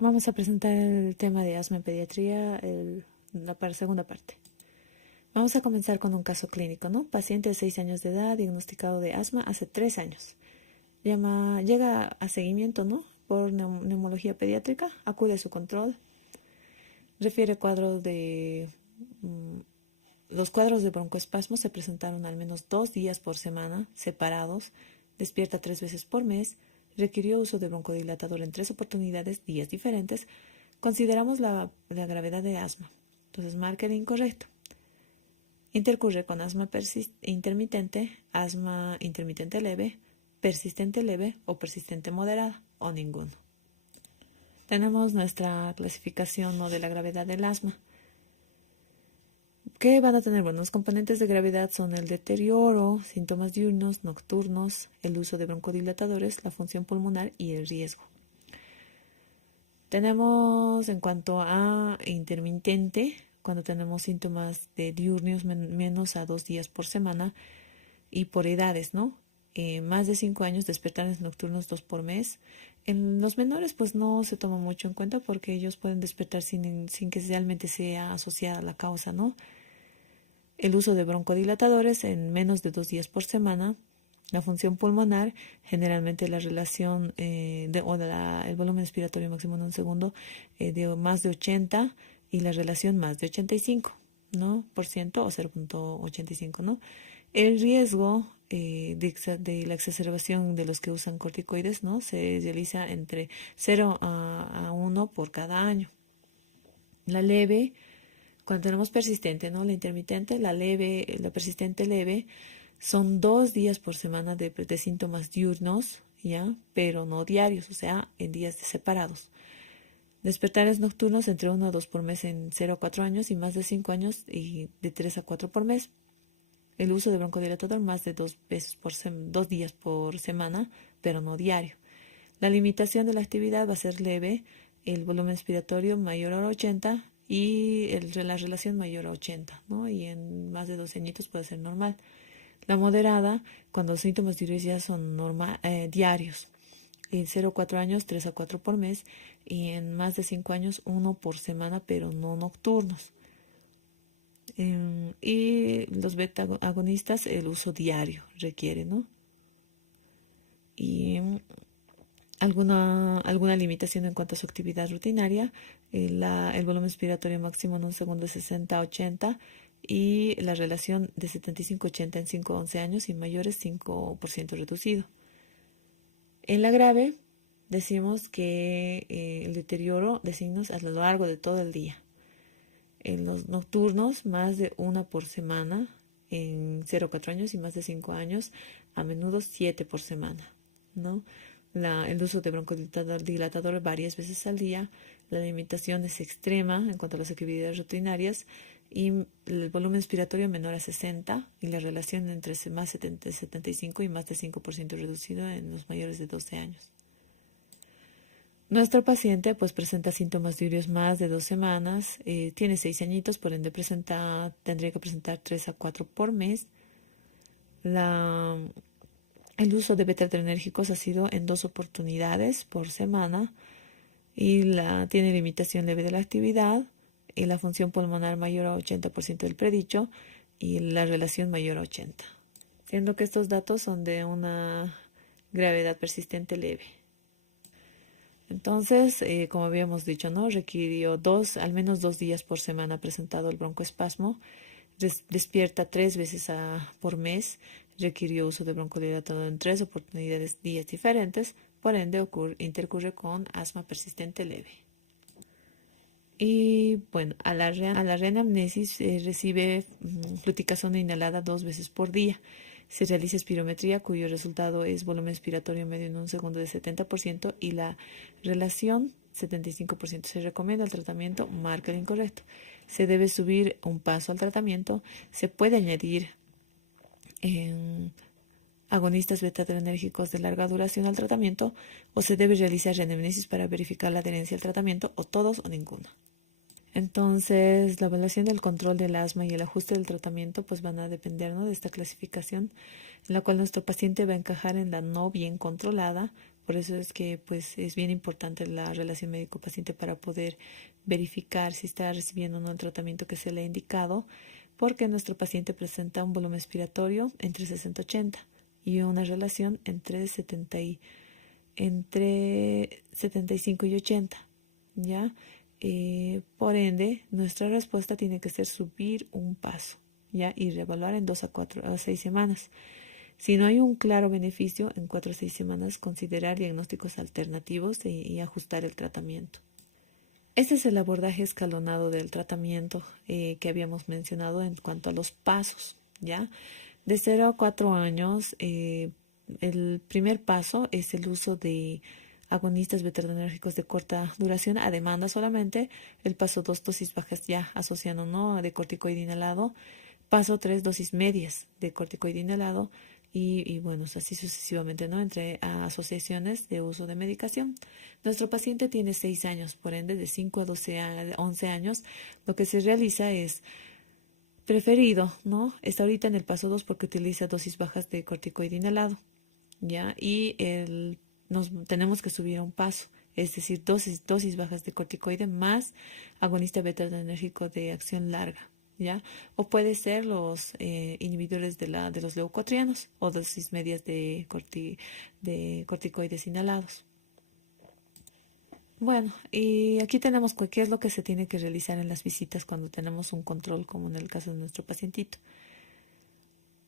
Vamos a presentar el tema de asma en pediatría, segunda parte. Vamos a comenzar con un caso clínico, ¿no? Paciente de 6 años de edad, diagnosticado de asma hace 3 años. Llega a seguimiento, ¿no? Por neumología pediátrica, acude a su control, refiere cuadros de... los cuadros de broncoespasmo se presentaron al menos 2 días por semana, separados, despierta 3 veces por mes, requirió uso de broncodilatador en 3 oportunidades, días diferentes. Consideramos la gravedad de asma. Entonces, marca el incorrecto. Intercurre con asma intermitente leve, persistente leve o persistente moderada, o ninguno. Tenemos nuestra clasificación, ¿no?, de la gravedad del asma. ¿Qué van a tener? Bueno, los componentes de gravedad son el deterioro, síntomas diurnos, nocturnos, el uso de broncodilatadores, la función pulmonar y el riesgo. Tenemos en cuanto a intermitente, cuando tenemos síntomas de diurnos menos a 2 días por semana y por edades, ¿no? Más de 5 años, despertares nocturnos 2 por mes. En los menores pues no se toma mucho en cuenta porque ellos pueden despertar sin que realmente sea asociada a la causa, ¿no? El uso de broncodilatadores en menos de 2 días por semana. La función pulmonar, generalmente la relación el volumen expiratorio máximo en un segundo de más de 80 y la relación más de 85, ¿no? por ciento o 0.85, ¿no? El riesgo de la exacerbación de los que usan corticoides, ¿no?, se realiza entre 0 a 1 por cada año. La leve, cuando tenemos persistente, ¿no?, la intermitente, la persistente leve, son 2 días por semana de síntomas diurnos, ¿ya? Pero no diarios, o sea, en días separados. Despertares nocturnos entre 1 a 2 por mes en 0 a 4 años y más de 5 años y de 3 a 4 por mes. El uso de broncodilatador más de 2 días por semana, pero no diario. La limitación de la actividad va a ser leve, el volumen expiratorio mayor a 80 y la relación mayor a 80, ¿no? Y en más de 12 añitos puede ser normal. La moderada, cuando los síntomas diurnos ya son diarios. En 0 a 4 años, 3 a 4 por mes. Y en más de 5 años, 1 por semana, pero no nocturnos. Y los beta agonistas, el uso diario requiere, ¿no? Y alguna limitación en cuanto a su actividad rutinaria. El volumen expiratorio máximo en un segundo es 60 a 80 y la relación de 75-80 en 5 a 11 años y mayores 5% reducido. En la grave decimos que el deterioro de signos a lo largo de todo el día. En los nocturnos, más de 1 por semana en 0 a 4 años y más de 5 años, a menudo 7 por semana, ¿no? El uso de broncodilatador varias veces al día. La limitación es extrema en cuanto a las actividades rutinarias y el volumen expiratorio menor a 60 y la relación entre más 75 y más de 5% reducido en los mayores de 12 años. Nuestro paciente pues presenta síntomas diurnos más de 2 semanas, tiene 6 añitos, por ende tendría que presentar 3 a 4 por mes. El uso de beta-adrenérgicos ha sido en 2 oportunidades por semana y tiene limitación leve de la actividad y la función pulmonar mayor a 80% del predicho y la relación mayor a 80. Siendo que estos datos son de una gravedad persistente leve. Entonces, como habíamos dicho, ¿no?, requirió al menos 2 días por semana presentado el broncoespasmo, despierta 3 veces por mes, requirió uso de broncodilatador en 3 oportunidades, días diferentes, por ende intercurre con asma persistente leve. Y bueno, a la reanamnesis recibe fluticasona inhalada 2 veces por día. Se realiza espirometría cuyo resultado es volumen expiratorio medio en un segundo de 70% y la relación 75%. Se recomienda el tratamiento, marca el incorrecto. Se debe subir un paso al tratamiento. Se puede añadir agonistas beta-adrenérgicos de larga duración al tratamiento o se debe realizar reanamnesis para verificar la adherencia al tratamiento o todos o ninguno. Entonces, la evaluación del control del asma y el ajuste del tratamiento pues van a depender, ¿no?, de esta clasificación, en la cual nuestro paciente va a encajar en la no bien controlada, Por eso es que pues es bien importante la relación médico-paciente para poder verificar si está recibiendo o no el tratamiento que se le ha indicado, porque nuestro paciente presenta un volumen expiratorio entre 60 y 80 y una relación entre 75 y 80, ¿ya? Por ende, nuestra respuesta tiene que ser subir un paso, ¿ya? Y reevaluar en 2 a 6 semanas. Si no hay un claro beneficio, en 4 o 6 semanas considerar diagnósticos alternativos y ajustar el tratamiento. Este es el abordaje escalonado del tratamiento que habíamos mencionado en cuanto a los pasos, ¿ya? De 0 a 4 años, el primer paso es el uso de agonistas beta-adrenérgicos de corta duración a demanda solamente. El paso 2, dosis bajas ya asociando, ¿no?, de corticoide inhalado. Paso 3, dosis medias de corticoide inhalado. Y bueno, así sucesivamente, ¿no?, entre asociaciones de uso de medicación. Nuestro paciente tiene 6 años, por ende, de 5 a 11 años, lo que se realiza es preferido, ¿no? Está ahorita en el paso 2 porque utiliza dosis bajas de corticoide inhalado, ¿ya? Y nos tenemos que subir a un paso, es decir, dosis bajas de corticoide más agonista beta-adrenérgico de acción larga, ¿ya? O puede ser los inhibidores de los leucotrienos o dosis medias de corticoides inhalados. Bueno, y aquí tenemos qué es lo que se tiene que realizar en las visitas cuando tenemos un control, como en el caso de nuestro pacientito.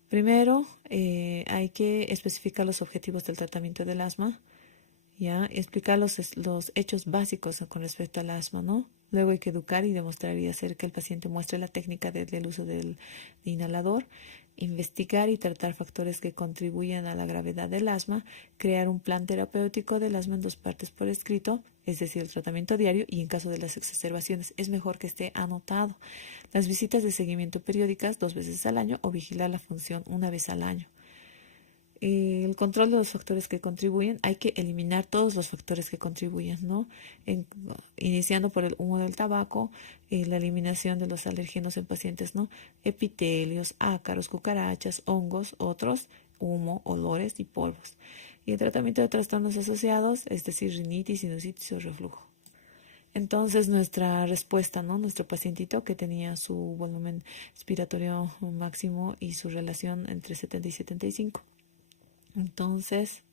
Primero, hay que especificar los objetivos del tratamiento del asma, ya, explicar los hechos básicos con respecto al asma, ¿no? Luego hay que educar y demostrar y hacer que el paciente muestre la técnica del uso del inhalador, investigar y tratar factores que contribuyen a la gravedad del asma, crear un plan terapéutico del asma en 2 partes por escrito, es decir, el tratamiento diario, y en caso de las exacerbaciones es mejor que esté anotado. Las visitas de seguimiento periódicas 2 veces al año o vigilar la función 1 vez al año. El control de los factores que contribuyen, hay que eliminar todos los factores que contribuyen, ¿no? Iniciando por el humo del tabaco, la eliminación de los alérgenos en pacientes, ¿no? Epitelios, ácaros, cucarachas, hongos, otros, humo, olores y polvos. Y el tratamiento de trastornos asociados, es decir, rinitis, sinusitis o reflujo. Entonces nuestra respuesta, ¿no? Nuestro pacientito que tenía su volumen expiratorio máximo y su relación entre 70 y 75. Entonces,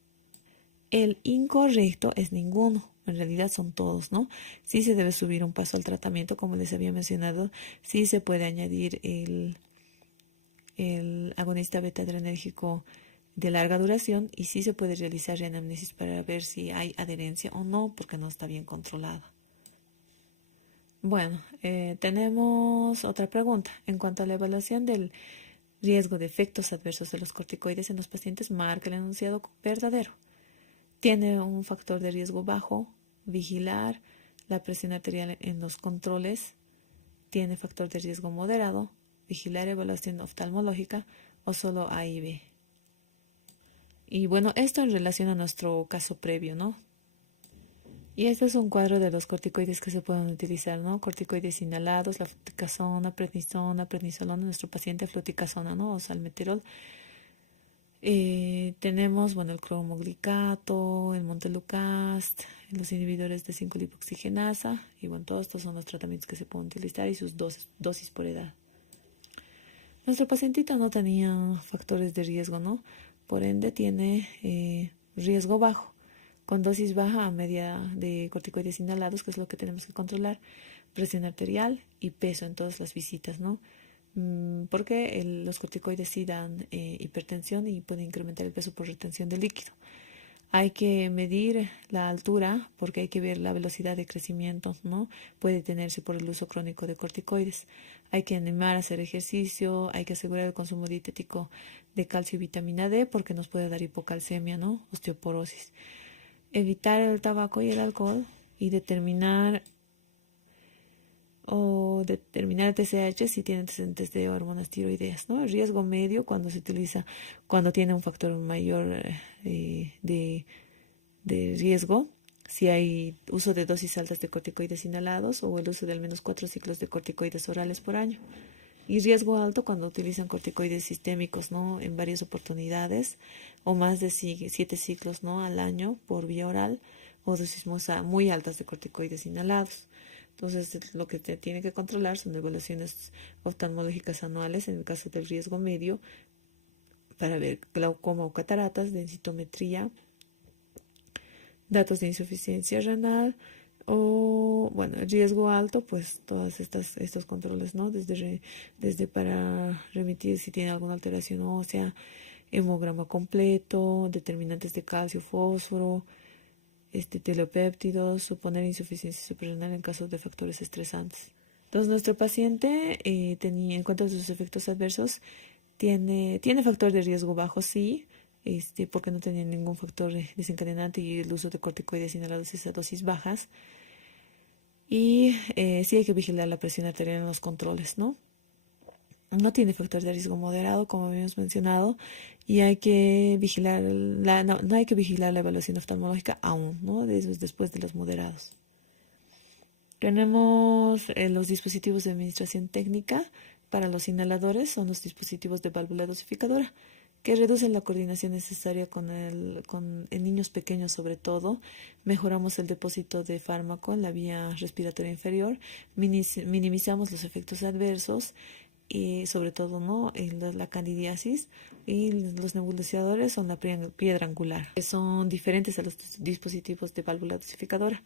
el incorrecto es ninguno, en realidad son todos, ¿no? Sí se debe subir un paso al tratamiento, como les había mencionado, sí se puede añadir el agonista beta-adrenérgico de larga duración y sí se puede realizar reanamnesis para ver si hay adherencia o no, porque no está bien controlada. Bueno, tenemos otra pregunta. En cuanto a la evaluación del riesgo de efectos adversos de los corticoides en los pacientes, marca el enunciado verdadero. Tiene un factor de riesgo bajo, vigilar la presión arterial en los controles. Tiene factor de riesgo moderado, vigilar evaluación oftalmológica o solo A y B. Y bueno, esto en relación a nuestro caso previo, ¿no? Y este es un cuadro de los corticoides que se pueden utilizar, ¿no? Corticoides inhalados, la fluticasona, prednisolona, nuestro paciente fluticasona, ¿no? O salmeterol. Tenemos, bueno, el cromoglicato, el montelukast, los inhibidores de 5-lipoxigenasa, y bueno, todos estos son los tratamientos que se pueden utilizar y sus dosis por edad. Nuestro pacientito no tenía factores de riesgo, ¿no? Por ende tiene riesgo bajo, con dosis baja a media de corticoides inhalados, que es lo que tenemos que controlar, presión arterial y peso en todas las visitas, ¿no? Porque los corticoides sí dan hipertensión y pueden incrementar el peso por retención de líquido. Hay que medir la altura porque hay que ver la velocidad de crecimiento, ¿no? Puede tenerse por el uso crónico de corticoides. Hay que animar a hacer ejercicio, hay que asegurar el consumo dietético de calcio y vitamina D porque nos puede dar hipocalcemia, ¿no? Osteoporosis. Evitar el tabaco y el alcohol y determinar el TSH si tiene antecedentes de hormonas tiroideas, ¿no? El riesgo medio cuando se utiliza, cuando tiene un factor mayor de riesgo, si hay uso de dosis altas de corticoides inhalados o el uso de al menos 4 ciclos de corticoides orales por año. Y riesgo alto cuando utilizan corticoides sistémicos, ¿no? En varias oportunidades o más de 7 ciclos, ¿no? Al año por vía oral o dosis muy altas de corticoides inhalados. Entonces, lo que te tiene que controlar son evaluaciones oftalmológicas anuales en el caso del riesgo medio para ver glaucoma o cataratas, densitometría, datos de insuficiencia renal o, bueno, el riesgo alto, pues todas estos controles, ¿no? Desde para remitir si tiene alguna alteración ósea, hemograma completo, determinantes de calcio, fósforo, telepéptidos, suponer insuficiencia suprarrenal en caso de factores estresantes. Entonces, nuestro paciente, en cuanto a sus efectos adversos, tiene factor de riesgo bajo, sí, porque no tenía ningún factor desencadenante y el uso de corticoides inhalados es a dosis bajas. Y sí hay que vigilar la presión arterial en los controles, ¿no? No tiene factor de riesgo moderado, como habíamos mencionado, y hay que vigilar no hay que vigilar la evaluación oftalmológica aún, ¿no? Después de los moderados. Tenemos los dispositivos de administración técnica para los inhaladores, son los dispositivos de válvula dosificadora, que reducen la coordinación necesaria en niños pequeños sobre todo. Mejoramos el depósito de fármaco en la vía respiratoria inferior, minimizamos los efectos adversos y sobre todo, ¿no? La candidiasis, y los nebulizadores son la piedra angular, que son diferentes a los dispositivos de válvula dosificadora.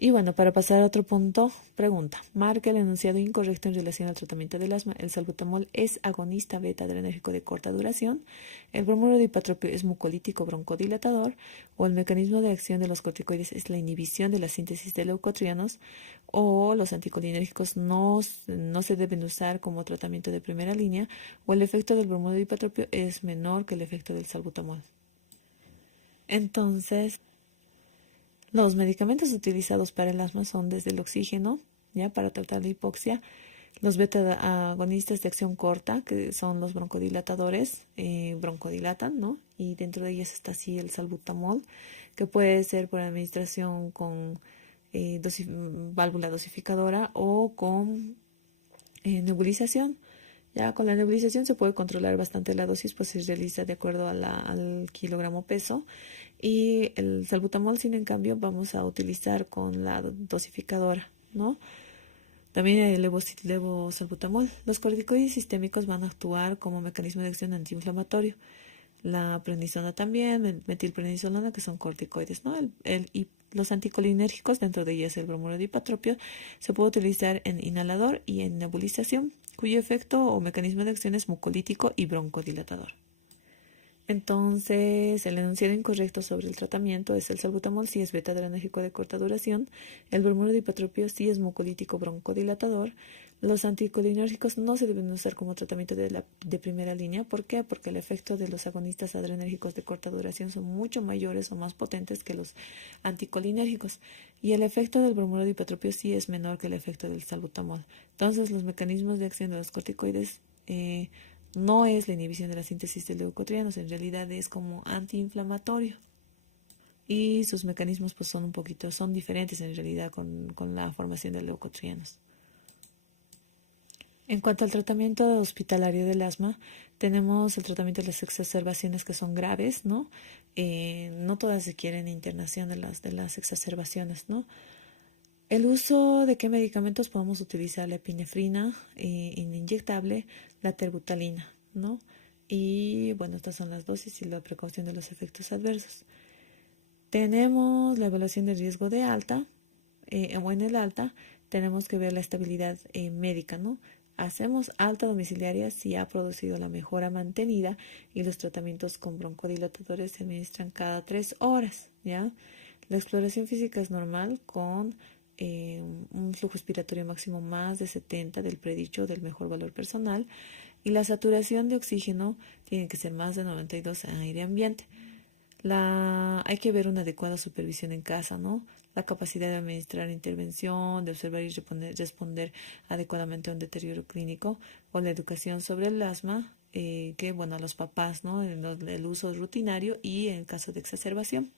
Y bueno, para pasar a otro punto, pregunta. Marca el enunciado incorrecto en relación al tratamiento del asma. El salbutamol es agonista beta adrenérgico de corta duración. El bromuro de ipatropio es mucolítico broncodilatador. O el mecanismo de acción de los corticoides es la inhibición de la síntesis de leucotrienos. O los anticolinérgicos no se deben usar como tratamiento de primera línea. O el efecto del bromuro de ipatropio es menor que el efecto del salbutamol. Entonces, los medicamentos utilizados para el asma son desde el oxígeno, ya para tratar la hipoxia, los beta agonistas de acción corta, que son los broncodilatadores, broncodilatan, ¿no? Y dentro de ellos está así el salbutamol, que puede ser por administración con válvula dosificadora o con nebulización. Ya con la nebulización se puede controlar bastante la dosis, pues se realiza de acuerdo al kilogramo peso. Y el salbutamol, sin en cambio, vamos a utilizar con la dosificadora, ¿no? También el levosalbutamol. Los corticoides sistémicos van a actuar como mecanismo de acción antiinflamatorio. La prednisona también, metilprednisolona, que son corticoides, ¿no? Y los anticolinérgicos, dentro de ellas el bromuro de ipatropio, se puede utilizar en inhalador y en nebulización, cuyo efecto o mecanismo de acción es mucolítico y broncodilatador. Entonces, el enunciado incorrecto sobre el tratamiento es el salbutamol si es beta adrenérgico de corta duración, el bromuro de ipatropio si es mucolítico broncodilatador. Los anticolinérgicos no se deben usar como tratamiento de primera línea. ¿Por qué? Porque el efecto de los agonistas adrenérgicos de corta duración son mucho mayores o más potentes que los anticolinérgicos, y el efecto del bromuro de ipatropio sí es menor que el efecto del salbutamol. Entonces, los mecanismos de acción de los corticoides no es la inhibición de la síntesis de leucotrienos, en realidad es como antiinflamatorio. Y sus mecanismos pues son diferentes en realidad con la formación de leucotrienos. En cuanto al tratamiento hospitalario del asma, tenemos el tratamiento de las exacerbaciones que son graves, ¿no? No todas requieren internación de las exacerbaciones, ¿no? El uso de qué medicamentos podemos utilizar: la epinefrina inyectable, la terbutalina, ¿no? Y bueno, estas son las dosis y la precaución de los efectos adversos. Tenemos la evaluación de riesgo de alta, o en el alta tenemos que ver la estabilidad médica, ¿no? Hacemos alta domiciliaria si ha producido la mejora mantenida, y los tratamientos con broncodilatadores se administran cada 3 horas, ¿ya? La exploración física es normal con un flujo expiratorio máximo más de 70 del predicho del mejor valor personal, y la saturación de oxígeno tiene que ser más de 92 en aire ambiente. Hay que ver una adecuada supervisión en casa, ¿no? La capacidad de administrar intervención, de observar y responder adecuadamente a un deterioro clínico, o la educación sobre el asma, que bueno, a los papás, ¿no? El uso rutinario y en caso de exacerbación.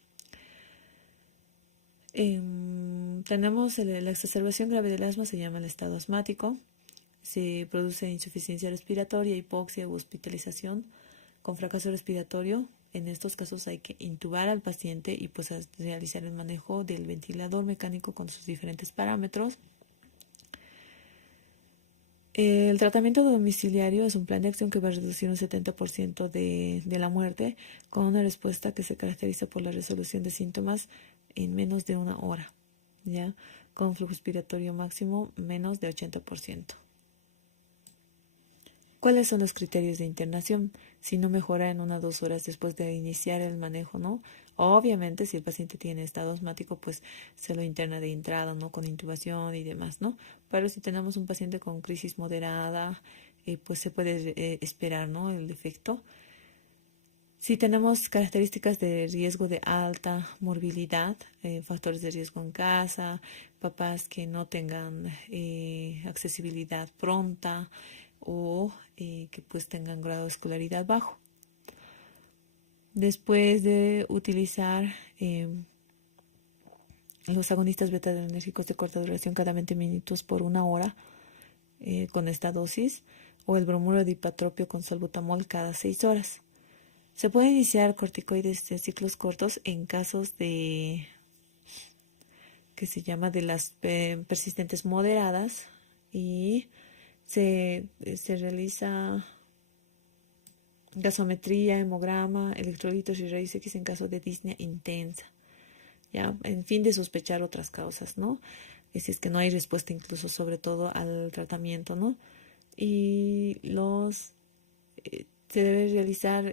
Tenemos la exacerbación grave del asma, se llama el estado asmático. se produce insuficiencia respiratoria, hipoxia u hospitalización con fracaso respiratorio. En estos casos hay que intubar al paciente y pues realizar el manejo del ventilador mecánico con sus diferentes parámetros. El tratamiento domiciliario es un plan de acción que va a reducir un 70% de la muerte con una respuesta que se caracteriza por la resolución de síntomas en menos de una hora, ¿ya? Con flujo respiratorio máximo menos de 80%. ¿Cuáles son los criterios de internación? Si no mejora en 1 o 2 horas después de iniciar el manejo, ¿no? Obviamente, si el paciente tiene estado asmático, pues se lo interna de entrada, ¿no? Con intubación y demás, ¿no? Pero si tenemos un paciente con crisis moderada, pues se puede esperar, ¿no? El efecto. Si tenemos características de riesgo de alta morbilidad, factores de riesgo en casa, papás que no tengan accesibilidad pronta o que pues tengan grado de escolaridad bajo. Después de utilizar los agonistas beta-adrenérgicos de corta duración cada 20 minutos por 1 hora con esta dosis, o el bromuro de ipatropio con salbutamol cada 6 horas. Se puede iniciar corticoides de ciclos cortos en casos de que se llama de las persistentes moderadas y se realiza gasometría, hemograma, electrolitos y rayos X en caso de disnea intensa, ya en fin de sospechar otras causas, ¿no? Si es que no hay respuesta incluso sobre todo al tratamiento, ¿no? Y se debe realizar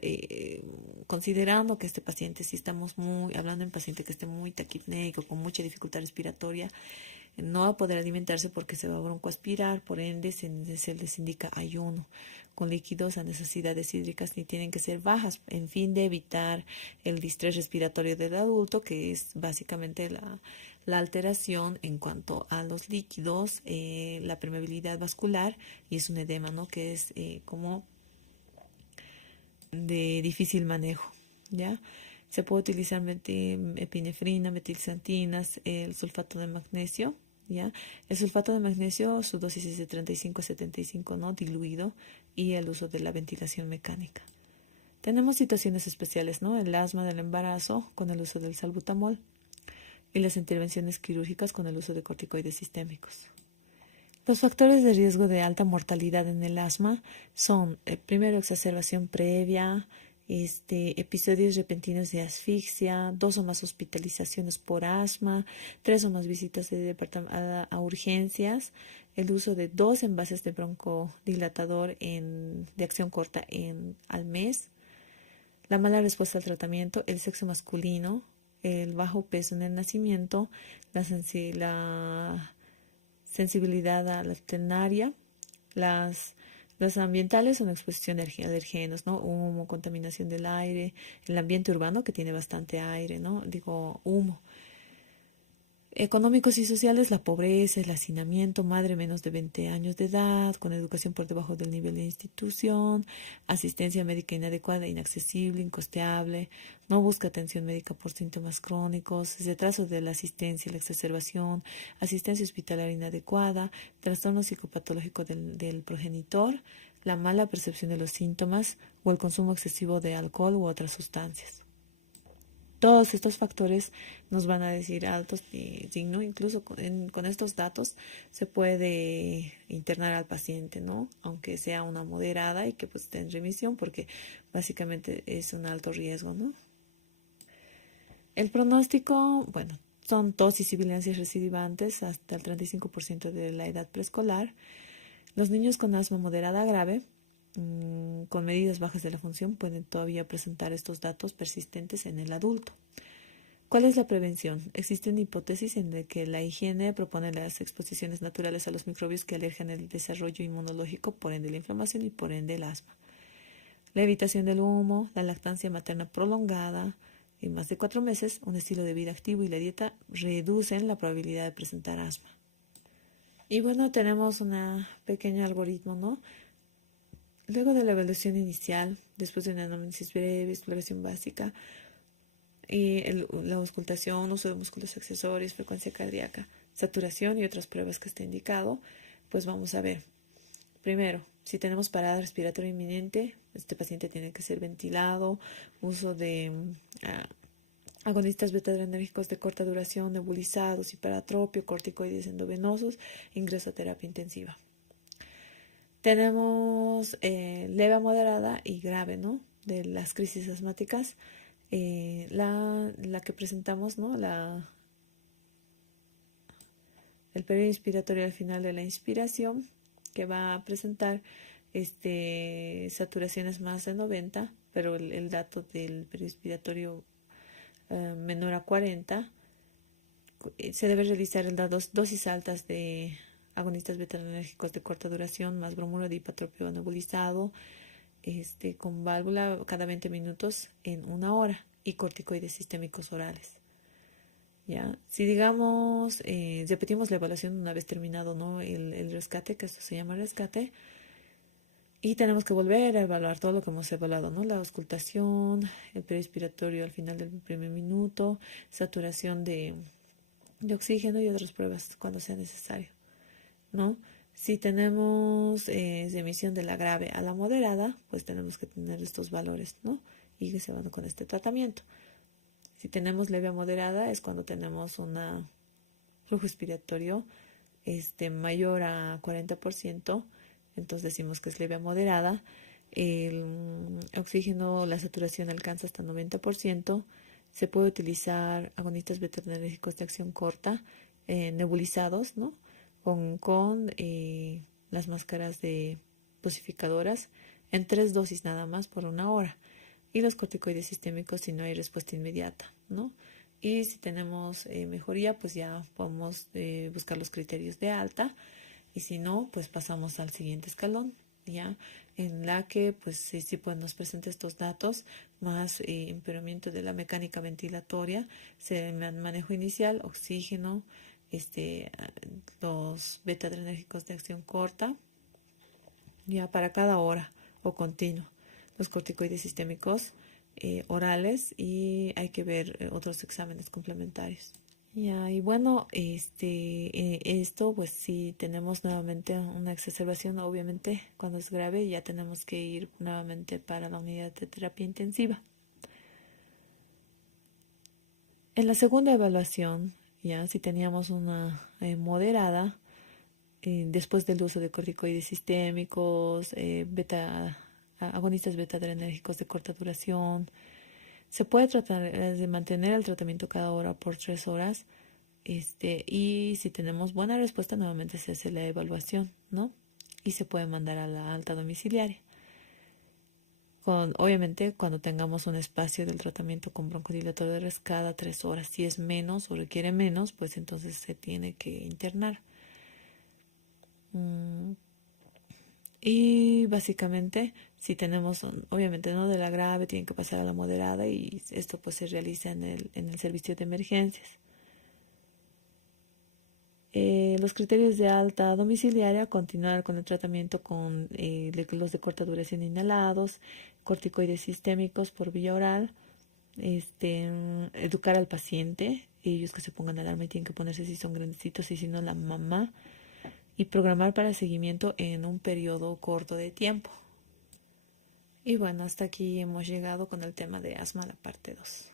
considerando que este paciente, si estamos hablando de un paciente que esté muy taquipnéico, con mucha dificultad respiratoria, no va a poder alimentarse porque se va a broncoaspirar, por ende se les indica ayuno con líquidos a necesidades hídricas y tienen que ser bajas, en fin de evitar el distrés respiratorio del adulto, que es básicamente la alteración en cuanto a los líquidos, la permeabilidad vascular y es un edema, ¿no? Que es como de difícil manejo, ¿ya? Se puede utilizar epinefrina, metilxantinas, el sulfato de magnesio, ¿ya? El sulfato de magnesio, su dosis es de 35 a 75, ¿no? Diluido, y el uso de la ventilación mecánica. Tenemos situaciones especiales, ¿no? El asma del embarazo con el uso del salbutamol y las intervenciones quirúrgicas con el uso de corticoides sistémicos. Los factores de riesgo de alta mortalidad en el asma son, primero, exacerbación previa, episodios repentinos de asfixia, 2 o más hospitalizaciones por asma, 3 o más visitas a urgencias, el uso de 2 envases de broncodilatador de acción corta al mes, la mala respuesta al tratamiento, el sexo masculino, el bajo peso en el nacimiento, la sensibilidad a la veterinaria, las ambientales, una exposición de alergenos, ¿no? Humo, contaminación del aire, el ambiente urbano que tiene bastante aire, ¿no? Digo, humo. Económicos y sociales, la pobreza, el hacinamiento, madre menos de 20 años de edad, con educación por debajo del nivel de institución, asistencia médica inadecuada, inaccesible, incosteable, no busca atención médica por síntomas crónicos, retraso de la asistencia, la exacerbación, asistencia hospitalaria inadecuada, trastorno psicopatológico del progenitor, la mala percepción de los síntomas o el consumo excesivo de alcohol u otras sustancias. Todos estos factores nos van a decir altos de signo, incluso con estos datos se puede internar al paciente, ¿no? Aunque sea una moderada y que pues esté en remisión porque básicamente es un alto riesgo, ¿no? El pronóstico, bueno, son tos y sibilancias recidivantes hasta el 35% de la edad preescolar. Los niños con asma moderada grave con medidas bajas de la función pueden todavía presentar estos datos persistentes en el adulto. ¿Cuál es la prevención? Existen hipótesis en las que la higiene propone las exposiciones naturales a los microbios que alerjan el desarrollo inmunológico, por ende la inflamación y por ende el asma. La evitación del humo, la lactancia materna prolongada en más de 4 meses, un estilo de vida activo y la dieta reducen la probabilidad de presentar asma. Y bueno, tenemos un pequeño algoritmo, ¿no? Luego de la evaluación inicial, después de una anamnesis breve, exploración básica, la auscultación, uso de músculos accesorios, frecuencia cardíaca, saturación y otras pruebas que esté indicado, pues vamos a ver Primero, si tenemos parada respiratoria inminente, este paciente tiene que ser ventilado, uso de agonistas beta-adrenérgicos de corta duración, nebulizados, hiperatropio, corticoides endovenosos, ingreso a terapia intensiva. Tenemos leve a moderada y grave, ¿no? De las crisis asmáticas. La que presentamos, ¿no? El periodo inspiratorio al final de la inspiración, que va a presentar saturaciones más de 90, pero el dato del periodo inspiratorio menor a 40, se debe realizar las dosis altas de agonistas beta-adrenérgicos de corta duración más bromuro de hipatropio nebulizado con válvula cada 20 minutos en 1 hora y corticoides sistémicos orales. ¿Ya? Si digamos, repetimos la evaluación una vez terminado, ¿no? el rescate, que esto se llama rescate, y tenemos que volver a evaluar todo lo que hemos evaluado, ¿no? La auscultación, el periodo inspiratorio al final del primer minuto, saturación de oxígeno y otras pruebas cuando sea necesario, ¿no? Si tenemos remisión de la grave a la moderada, pues tenemos que tener estos valores, ¿no? Y se van con este tratamiento. Si tenemos leve a moderada es cuando tenemos un flujo expiratorio mayor a 40%, entonces decimos que es leve a moderada. El oxígeno, la saturación alcanza hasta 90%. Se puede utilizar agonistas beta-adrenérgicos de acción corta, nebulizados, ¿no? Con las máscaras de dosificadoras en 3 dosis nada más por 1 hora. Y los corticoides sistémicos si no hay respuesta inmediata, ¿no? Y si tenemos mejoría, pues ya podemos buscar los criterios de alta. Y si no, pues pasamos al siguiente escalón, ¿ya? En la que, pues, sí pues, nos presenta estos datos, más empeoramiento de la mecánica ventilatoria, manejo inicial, oxígeno, los beta-adrenérgicos de acción corta, ya para cada hora o continuo, los corticoides sistémicos orales y hay que ver otros exámenes complementarios. Ya, y bueno, esto, pues si tenemos nuevamente una exacerbación, obviamente cuando es grave ya tenemos que ir nuevamente para la unidad de terapia intensiva. En la segunda evaluación, ya si teníamos una moderada, después del uso de corticoides sistémicos, agonistas beta-adrenérgicos de corta duración, se puede tratar de mantener el tratamiento cada hora por 3 horas. Y si tenemos buena respuesta, nuevamente se hace la evaluación, ¿no? Y se puede mandar a la alta domiciliaria. Obviamente, cuando tengamos un espacio del tratamiento con broncodilatadores cada 3 horas, si es menos o requiere menos, pues entonces se tiene que internar. Y básicamente, si tenemos, obviamente, no de la grave, tienen que pasar a la moderada y esto pues se realiza en el servicio de emergencias. Los criterios de alta domiciliaria, continuar con el tratamiento con los de corta duración inhalados, corticoides sistémicos por vía oral, educar al paciente, ellos que se pongan alarma y tienen que ponerse si son grandecitos y si no la mamá, y programar para seguimiento en un periodo corto de tiempo. Y bueno, hasta aquí hemos llegado con el tema de asma, la parte 2.